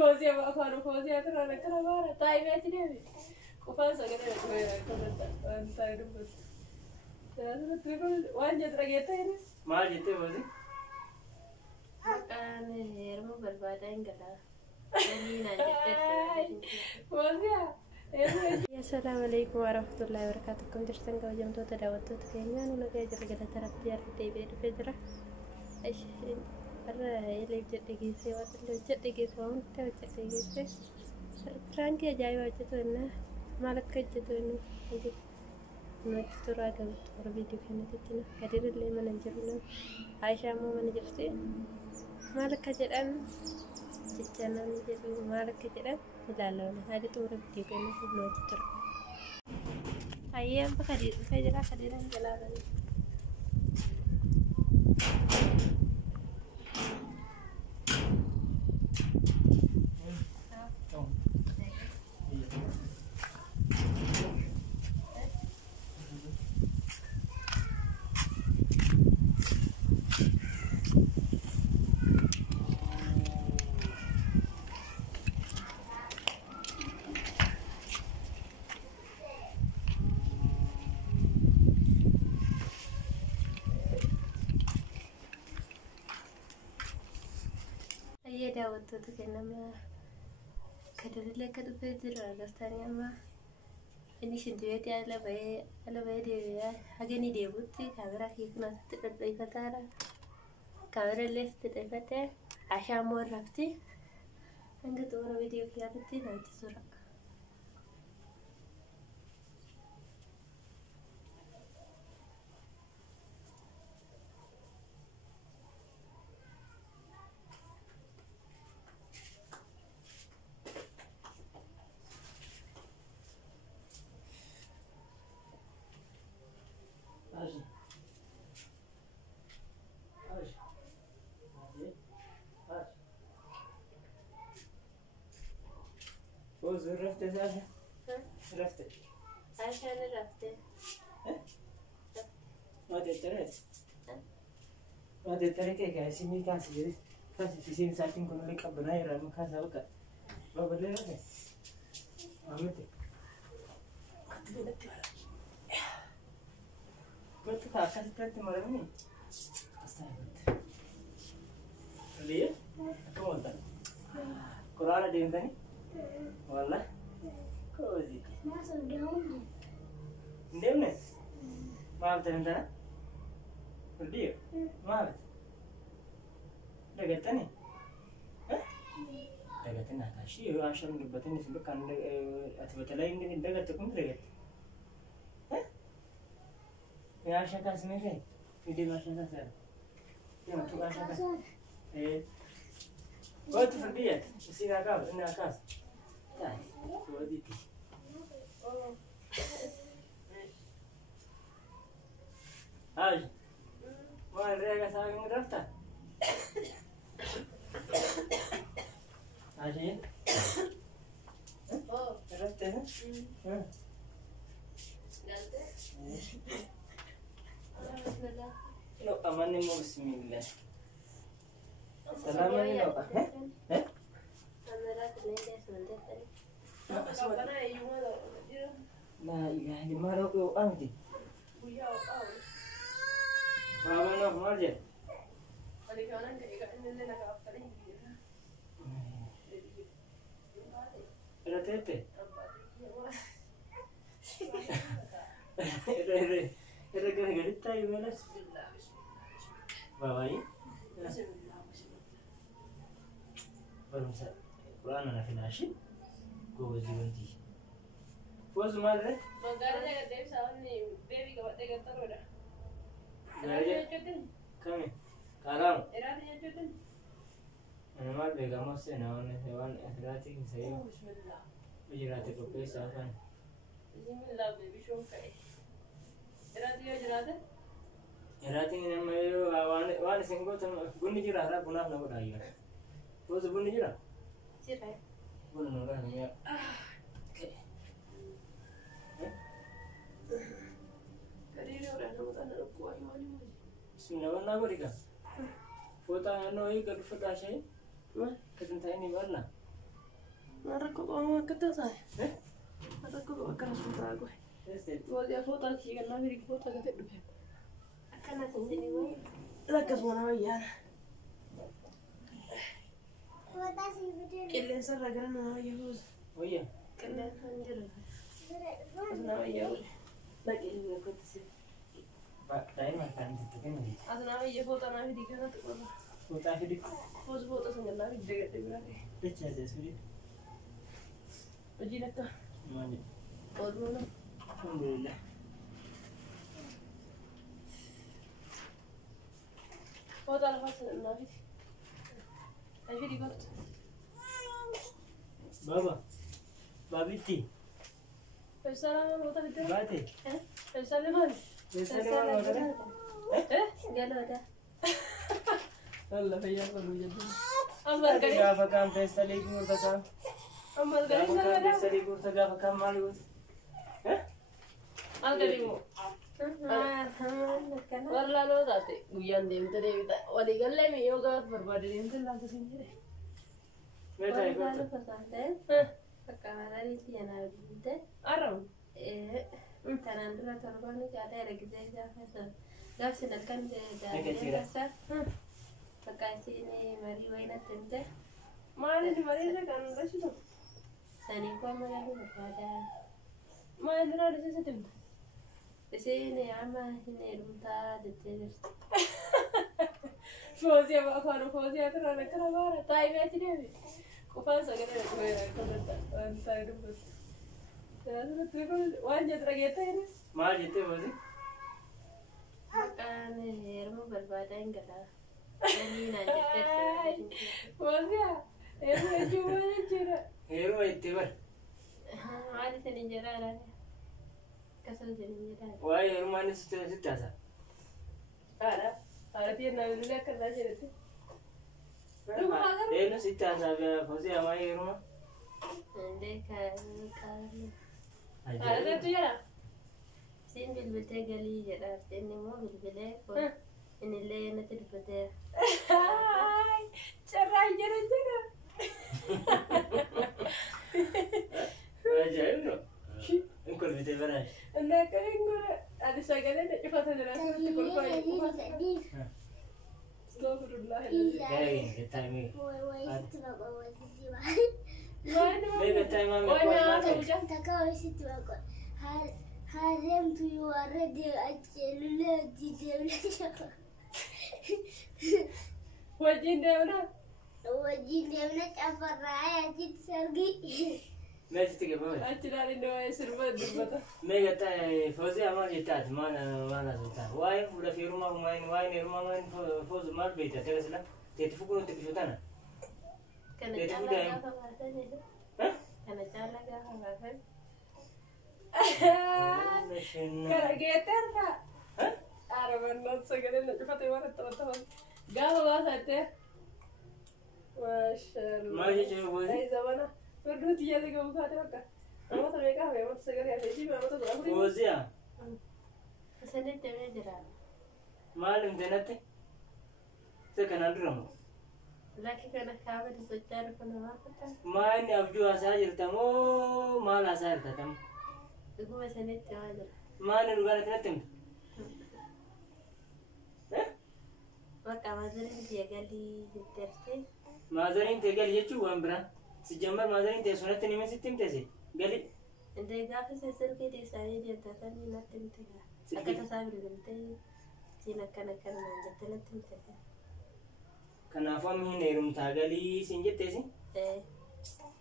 فوزي ما أفعل فوزي ترى أنا كنا بارا طيب يا تنامي وفاسا كده كنت أنت يدبس أنا تقول وين جت هنا ما جيت فوزي أنا يرمو بالبادين كذا أنا نجت فوزي السلام عليكم ورحمة الله وبركاته. كم درسنا كوجم تو تداوت تكينيا نونا كجر كذا ترى بيار تبي الفجرة إيش أنا اللي جت سوى اللي جت سوى أنت جت فرانكي جاي وجهت وإنه مالك جت وإنه عندي نتورا كم تورا فيديو كنا تجينا كثير اللي ما نجربنا عايشة مو ما نجربتي مالك جت جتنا نجرب مالك جت لا لا هذا تورا فيديو كنا في نتورا أيام بكري فجرة كثير جلالة داوت تكلم كدر لك كدر فيدر أغسطانيا ما إني شنتويتي على باي دي هجني ديبوتي كاميرا كيكنا تتدري فتارة كاميرا اللي تتدري عشان مور رفتي عندي تورا فيديو كياتي نانتي صورة فوز رفت زاده رفت عشان رفتي ما تترس ما تترك كيف سيمي كان سيري كان سيسين ساكن كنا لك بناي رام كان سبك ما بدل رفت عملت قلت كاكا تكلت مرمي استاهلت ليه كم ده قرآن دين تاني والله كوزي ما صدقوني ندمنا ما بتنتنا رديو ما بت دقتني ها دقتنا كاشي عشان نبتني سبك كان أتبتلاين إن دقتكم دقت ها يا عشان كاسمين في ما عشان كاسر يوم تبغى عشان كاسر إيه قلت في البيت يصير عقاب إنها كاس تعال وديتي هاي ما الرجال ساقين رفته عشان رفته ها بسم الله لو أماني مو بسم الله سلام عليكم ها ها أنا رات الليل اسمه ربنا يوم لا إله إلا الله رب أمتي ويا بابا نوح مرجع اللي كان عندي إننا نقابلين رتيتي كان قلت طيب ولا بابا برمس القرآن أنا في ناشي جوزي ونتي فوز مالك ما قال لك ديف سامني بيبي كبر تيجي تروح كم كلام إرادة يجودن أنا ما بيجا مسنا وأنا هوان إثراتي سيء بسم الله وجراتي كوبيس أفان بسم الله بيبي شوف كأي إرادة يجرادة إثراتي إنما يو وان سينغو تم بني جرا هذا بنا نقول أيوة فوز بني جرا سيرة بنا نقول هنيا كريرة ولا نقطة نقوى يواني بسم الله والله بوريكا فوتا أنو هي كل فدا شيء ما كتنتهيني والله Narko ko kata saya. Narko ko akan sudah aku. Mau dia foto sih kan nabi foto kata dulu. Akan nanti sini gue. Lakas mana ya? Kalian serah kan nama ya bos. Oh iya. Kalian anjir. Nama ya. Lagi juga kata sih. Pak, tadi makan itu kan nih. Asal nama ya foto nabi di kana tuh. Foto apa di? Foto sangat nabi dekat berarti. Baca aja sudah. Uji nak. Mana? Oh dulu. Alhamdulillah. Foto ala foto nabi. Ayo di foto. Baba. Babiti. Persalaman foto itu. Bate. Persalaman. Persalaman ada. Gak ada. Allah ya perlu jadi. Ambar kali. Gak bakal pesta lagi murtakan. Ambar kali Gak bakal sana. pesta lagi murtakan bakal malu. Al kali mu. Warla lo tadi. Guyan dem tadi kita. Wali galle mi yoga berbeda dem tadi lantas sendiri. Beta ikut. Perkawasan itu yang harus kita. Aram. Tangan dulu terbang ni ada lagi jadi apa? Gak sih kan Ini jadi kecil. rasa. Pakai sini mari waina tente. Mana di mana kan rasa tu. Sani kau mana aku berada. Mana ada sisa tem. Di sini ama ini rumah detik. Fozia apa Fozia kerana bara. Tai macam ni. Kau fasa kena kau kata. Antai tu bos. Terus terus wajah tergeta ini. Mal jete bozi. Makan rumah berbeda enggak ada. Ini nanti Fozia. Ini cuma ni cira. Hero itu ber. ada seni jalan. Kasar seni jalan. Wah, hero mana situ sa. Ada. Ada dia nak dulu kerja cira tu. Eh, no situ sa. Fosi ama hero mah. Nanti kan. Ada tu ya. Sin bilbete gali jada ini mau bilbete ko ini le nanti bilbete Hai, cerai jara. Ajaib no. Engkau lebih teberan. Anda kan ingin ada segala nak cepat saja nak tukar kau. Astagfirullah. Hey, kita ini. Mana? Bebe time mami. Mana aku ucap? Harem tu you are dia acelule di dia. Wajin dia mana? Wajib dia nak apa raya cit sergi. Mesti tiga bawa. Acira ini doa serba berbata. Mega tay Fosi ama jita mana sultan. Wah, udah di rumah main, wah ini rumah main Fosi mal beda terus lah. Tiada fukul untuk sultan. karena Jadi cara udah. gak pengasan itu Hah? karena cara gak pengasan Kalau geter tak? Hah? Araban not segala nak cepat ibarat teman-teman. Gak apa saja. Masya Allah. Masih cuma Fosi. Dari zaman berdua tiga tiga buka ada apa? Mama tu mereka memang segala yang jadi mama tu aku ni. Fosi ya. kesannya cewek jerah Malam tenate. Sekarang dulu. laki karena kami dipecar pernah apa kan Main abju asal tamu, mal asal tamu. itu kesannya cewek jerah Mana luar tenatem? maka mazarin dia gali diterte Mazarin tegal yecu ambra. Sejambar mazarin te sunat ni mesti tim tesi. Gali Ente gafe sesir ke di saya dia tatan ni natem tega. Akata sabi binte sina kana kana nanja tenatem tega. kenapa mihine rum tagali sinjet tesi?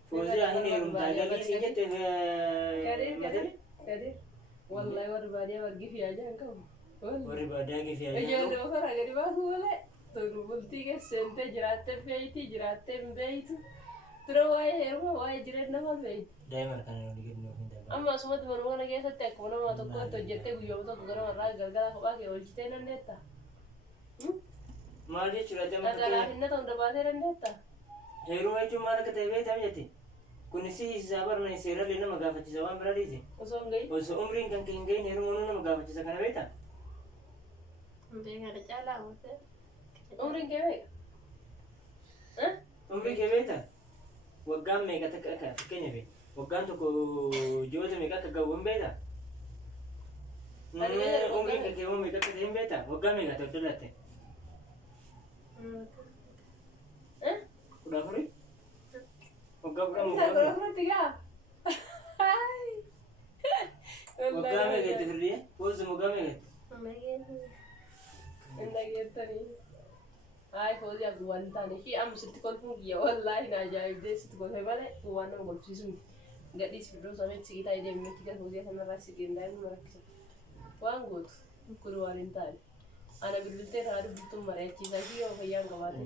Fozi ahine rum tagali sinjet Kadir. Wallahi war pergi via aja engkau. Ori badagi fi Aja aja. lo kan agak di bawah boleh. Tuh bulti ke sente jirate feiti jirate mbeitu. Terus wai jirat nama mbeit. Diamond kan digit no hinda. Amma semua teman-teman lagi saya tak mana mata kau tu jete guyom tu gara gara gara apa ke ojite nandeta. Mali curate Ada mata. lah hinna tu udah bahasa nandeta. Heru ai cuma kata be tam jati. Kunisi sabar na sira lena magafati sawan beradi si. Kosong gay. Oso umrin kan kingai heru mono na magafati sa kana beta. Mbe ngada cala mute. Umrin kewe. Hah? Umrin ke beta. waggaan meeqa takka akka fakkeenya fi waggaan tokko ji'oota meeqa akka ga'uun beektaa? Umriin kan keewwan meeqa akka ta'een beektaa? Waggaa meeqa ta'u dalatte? 14? Waggaa 10 waggaa meeqa itti firdee? Boosum waggaa meeqa itti? Ay, foozi aku wantaan ishii amma sitti kolfuun kiyya wallaahi na ajaa'ibdee sitti kolfee malee waan nama kolfisiisuun gadhiis firdoo sameetti sigitaa deemuutti gara foozii kanarraa sigiin daa'imni rakkisa waan gootu kun waan hin taane ana bilbiltee irraa dubbiftuun mari'achiisaa ishii yoo fayyaan qabaate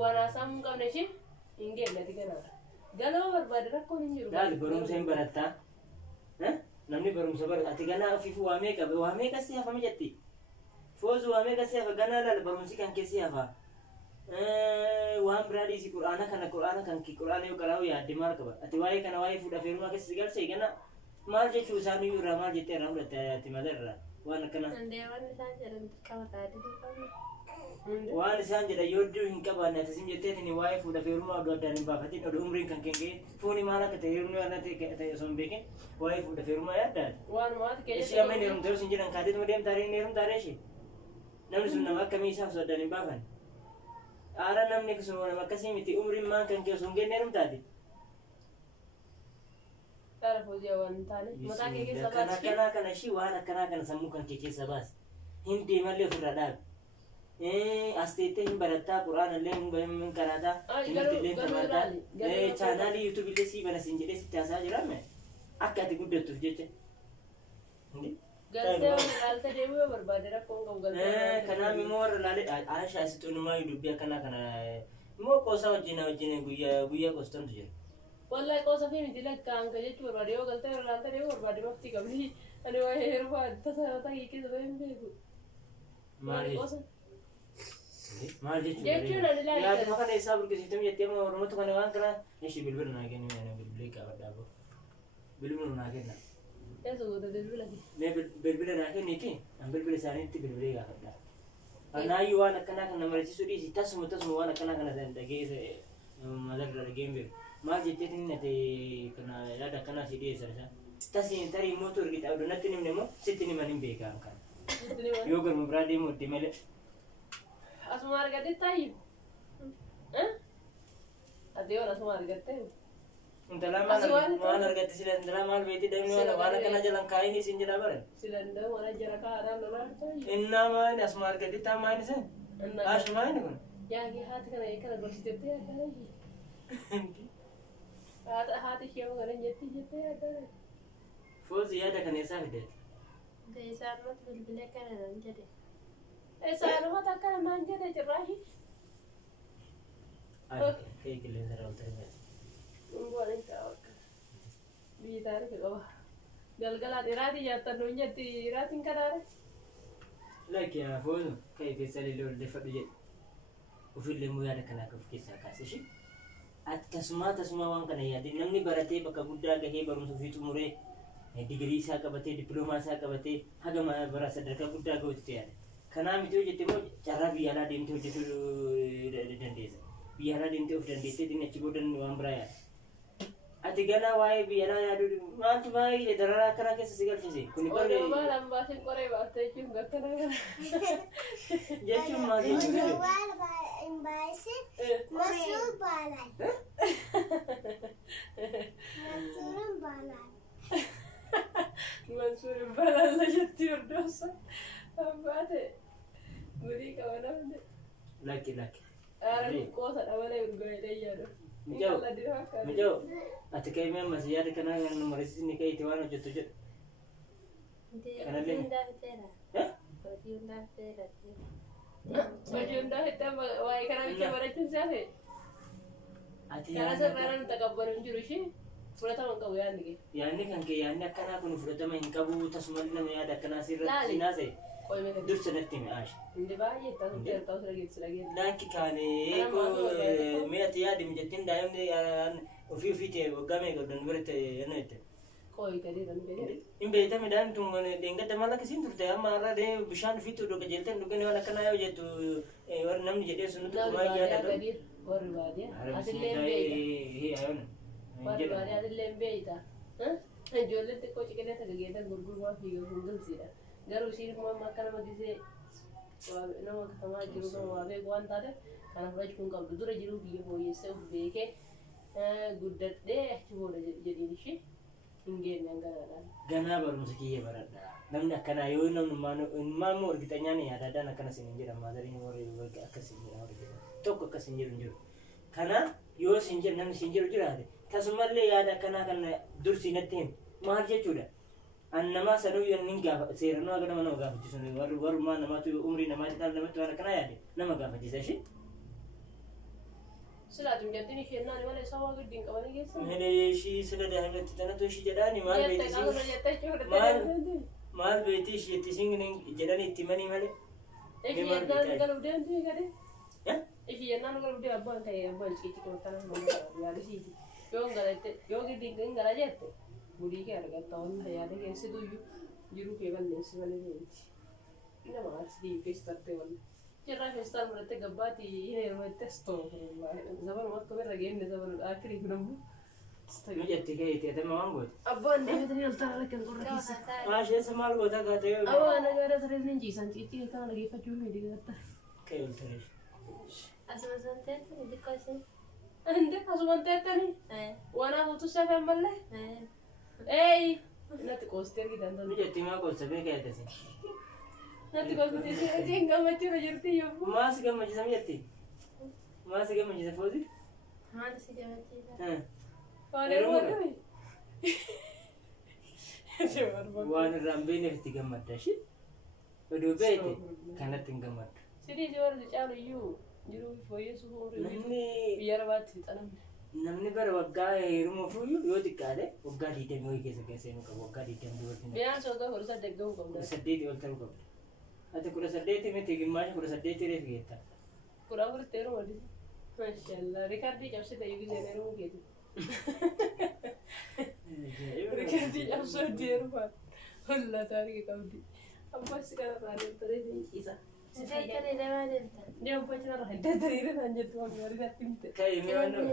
waan haasaa hin qabne ishii hin geellati kanaadha galama barbaade rakkoon hin jiru. Gaali barumsa hin barattaa namni barumsa barata ati ganaa ofiifu waa meeqa si hafame jetti. Foozu waa meeqa si hafa ganaa laala barumsi kan keessi hafa waan biraa dhiisi quraana kan quraana yoo qaraa'u yaadde maal qaba ati waa'ee kana waa'ee fuudhaa feerumaa keessa galchee gana maal jechuu isaanii irraa maal jettee irraa fudhatte ati madarraa waan akkana waan isaan jedha yoo iddoo hin qabaanne atasim jetteetiin waa'ee fuudhaa feerumaa oduu addaan hin baafatin oduu umriin kan kengee fuuni maal akka ta'e heerumni waan ta'e osoo hin beekin waa'ee fuudhaa feerumaa yaaddaati ishee amma hin heerumte yoo sin jedhan kaateetuma deemtaaree hin heerumtaaree ishee namni sun nama akkamii isaaf soddaan hin baafan aara namni sun nama akkasii miti umriin maan kan kee osoo hin genne heerumtaati. Kana ishii waan akkanaa kana sammuu kan kee keessa baasi hin deemallee ofirraa dhaabi asteettee hin barattaa quraanallee hin qaraataa himirtillee hin qabaataa chaanaalii yuutuubillee sii bana siin jedhee sitti haasaa jiraame akka ati guddattuuf jecha. Kanaaf immoo warra laalee Aishaa asitti onumaa dubbii akkanaa kana immoo qoosaa wajjin guyyaa qoostantu jira. Wallahi qoosa fi miti lakkaan ka jechuun barbaade yoo galtee irraa laaltee yoo barbaade waqtii qabni ani waa'ee heerumaa tasaa hiikisa bahin beeku. Maal jechuun yaaduma kana isaa burqisiiftamii jettee amma oromootu kana waan kana ishii bilbila naa kennu bilbilee qabadhaa boo bilbila naa kenna. Bilbila naa kenniti bilbila isaaniitti bilbilee gaafadhaa. Anaayyuu waan akkanaa kana mariisisuu dhiisi tasuma waan akkanaa kana dhagee madarra dhageen beeku. Maal jetteetiin ati kana yaada akkanaa si dhiyeessan isaa tasiin tarii immoo turgita oduu natti nimne immoo sitti niman hin beekaan kan yoo garmu biraa deemu itti malee. Asuma argatte taayyu ati yoo asuma argatte intalaa maal argatte sila intalaa maal beeti damni waan akkana jalan kaayini isin jedhaa bare silanda waan jara kaadhaan lolaa taayyu innaa maani asuma argatte taa maani sen ashu maani kun yaagi haati kana gorsitettee akkana haati ishee kana jettee yaadame. Foozi yaada kana isaa fideeti. Isaanumatti bilbilee kana naan jedhe. Isaanumatti akkana naan jedhe cirraashi. Kee qilleensa irraa oltee beekti. Waan hin taa'u akka biyyi taarifa qaba. Galgalaa dhiraatii nyaattannu hin jetti dhiraatiin kanaare. Lakki foozu ka'e keessa illee ol deeffadhu jedhe. Ofillee immoo yaada kana akka of keessaa kaase ishee. Tasuma waan kana yaadin namni baratee bakka guddaa gahee barumsa ofii xumuree digirii isaa qabatee dippiloomaa isaa qabatee haga bara sadarkaa guddaa gahuutti yaada. Kanaaf miti hojjette immoo carraa biyya alaa deemtee hojjetuu dandeessa. Biyya alaa deemtee of dandeessee inni achi booda waan biraa yaada. Ati ganaa waa'ee biyya alaa yaaduu maaltu baay'ee dararaa akkanaa keessa si galchise. Kuni barree. Oduumaa lambaashin qoree baaftee jechuun gakkana kana. Jechuun maal jechuudha? Masuk balai. Masuk balai. Mansur balai jetti berdosa. Abate. Beri kawan apa? Laki. Arab kota awalnya bergaya dia tu. Mijau. Ati kayak memang masih ada kena yang nomor sini kayak itu warna jatuh. Karena dia. Bajunda itu wae karena bicara macam siapa? Karena sekarang tak kabarin jurusi, sudah tahu kau yang ni. Yang ni kan kayak yang ni karena aku sudah tahu main kabu tasman ni ada kena sinase. Dur senat tim ash. Hindi ba ye tahu lagi. Laki kane ko me atiya dim jetin dayam ni ofi te game ko dan berte ano ite. Koi kadi dan bere. Imbe ita me dan tung denga tamala kisin turte amara de bishan fitu do kejelten do gene wala kana yo jetu war namni jede sunu to ma ya da warri baadiyyaa Haala atillee bismillah beeyta ayona. warri baadiyyaa atillee beeyta ijoolleen xiqqoo ciqilee tagageetan gurgurumaa fiigaa hundumsiidha garuu ishiin immoo amma akka nama gisee nama katamaa jiru nama waa beeku waan taate kana fudhachuun qabdu dura jiruu biyya fooyyessee of beekee guddadhee achi booda jedhiin ishee hin geenne hanganaadhaan. Ganaa barumsa kiyya baradha. Namni akkanaa yoo namni moo argitanyaan yaadaadhaan akkana sin hin jedhan maadariin warri akkas hin jedhan tokko akkas hin jedhu jiru. Kana yoo sin jedhu namni sin jedhu jiraate tasumallee yaada akkanaa kana dursi natti himu maal jechuudha. Annamaa sanuu yoon gaafa seeranuu akka nama gaafachiisu warrumaa namaatu umrii namaatti dhala namatti waan akkanaa yaade nama gaafachiisa ishee. Silaatu mijattiin isheen naani malee isaa waa giddiin qabanii geessa. Meelee ishii sila daa'imatti tanatu ishii jedhaani maal beekti maal beekti ishii itti isin jedhani itti manii malee. Ishii yennaan galuuf deemtu gadi. Ishii yennaan galuuf deemu abbaan ta'e abbaan ciici tooftan yaadisiiti. Yoo giddiin hin gala jette budii kee argatta wanta yaada keessituyyuu jiruu kee balleessi malee deemti. Nama aarsitii keessatti wanta. Jirraa keessaa murattee gabbaatti hin heerumatti astoo zabanuma akka birra geenne zabanudha akkirii kun ammoo. Mijatti kee itti atama waan goote. Abbaan deematanii ol taa'aa lakkan qorra keessa. Maasheessa maal goota gaatee yoo. Abbaan nagaadha sareen hin ciisan ciiccii kana dhageeffachuu hin digatta. Kee ol taree. Asuma santeetti xiqqoo isheen. Ande asuman teettanii. Waan hafuutu safeen mallee. Eeyi. Natti qoostee argitan tolu. Mijatti maa qoosta beekaa yaadasi. Natti qoostee asiin gammachuudha jirti yommuu. Maas gammachiisa mijatti. Maas gammachiisa foozi. Maal si gammachiisa? Waan eeguudhani. Waan irraan beekneef itti gammadda shi. Oduu beekte kanatti hin gammaddu. Sidii si warri caalu iyyuu jiruu fooyyessuuf umrii biyya arabaatti hin xalamne. Namni bara waggaa heerumuuf yoo xiqqaate waggaa 20 wayii keessa seenuu qabu waggaa 20 dubartiin. Biyyaansa waggaa 18 gahuu qabda. 18 ol ta'uu qabda. Ati 18 miti gimmaasha 18 reef geetta. 14 heeruma disi. Mashallah rikardii cabsite iyyuu giseen heerumuu keeti. Rikardii cabsoo heerumaa hollaa taarikii qabdi. Ammas kanarraa deemtee ni ciisa. Sidee kan deemaa deemta. Deemfachina irraa hin dadariire naan jettu waan gaarii natti himte. Ka'ee mee waan nama.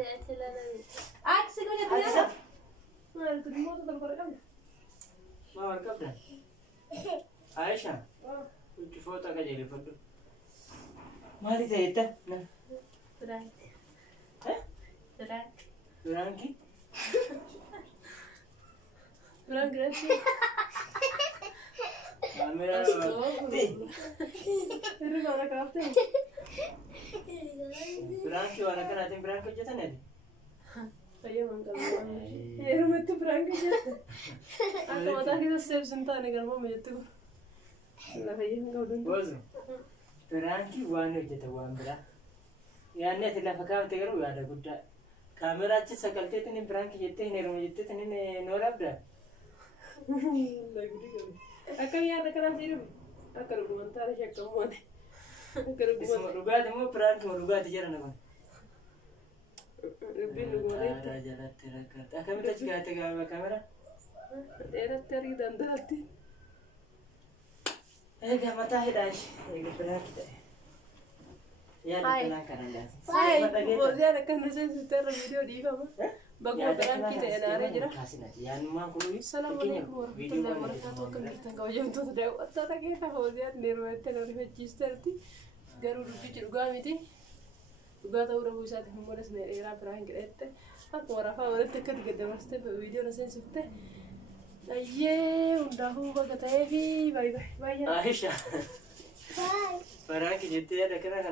Ati si goone Ati maal tudimoota torba qabda? maal qabda? Aisha. Uccifoota qajeeleffadhu. Maali ta'etta? Firaanki. Firaanki. Firaanki? Firaanki reetti. Kamera. Hirri mana kaaftee. Firaanki waan akkanaatiin firaanki hojjetan ati? Fayyaman qabu. Heerumatti firaanki hojjette. Akka mataa keessa seebsi hin taane galmama jetti kun. Lafa hin qabdu. Boosu. Firaanki waan hojjetan waan biraa. Yaanni ati lafa kaafte garuu yaada guddaa. Kaameraa achi sagalteetiin firaanki jettee hin heeruma jetteetiin noo dhabda. Akkam yaada kanaaf jedhamu akka dhuguman taala shakkamuuti. Akka Isuma dhuguman dhugaati moo firaanki moo dhugaati jedhana kun? dubbiin dhuguman Aadaa jalatti rakkate. Akkamitti achi kaa'atte kaameraa? dheeratti argitan daratti. Egaa mataa hidhaash. Egaa firaanki ta'e. Yaada kanaan kanan laasa. Saayii boodiyaan akkana seensistee irra viidiyoo dhiifama. Bakkuma firaanki ta'e naaree jira. Yaannumaan kun Salaamu alaikum warahmatullahi wabarakatuh. Akkam jirtan kabajamtoota daawwattoota keessa boodiyaan neerweettee na rifachiisteerti. Garuu dubbichi dhugaa miti. Dhugaa ta'uu dhabuu isaatiif immoo dasna dheeraa biraan hidhette. Akkuma rafaa walitti akkatti gaddabarsitee viidiyoo na seensifte. Ayyee hundaafuu bakka ta'ee fi baay'ee. Aisha. Firaanki jettee yaada kana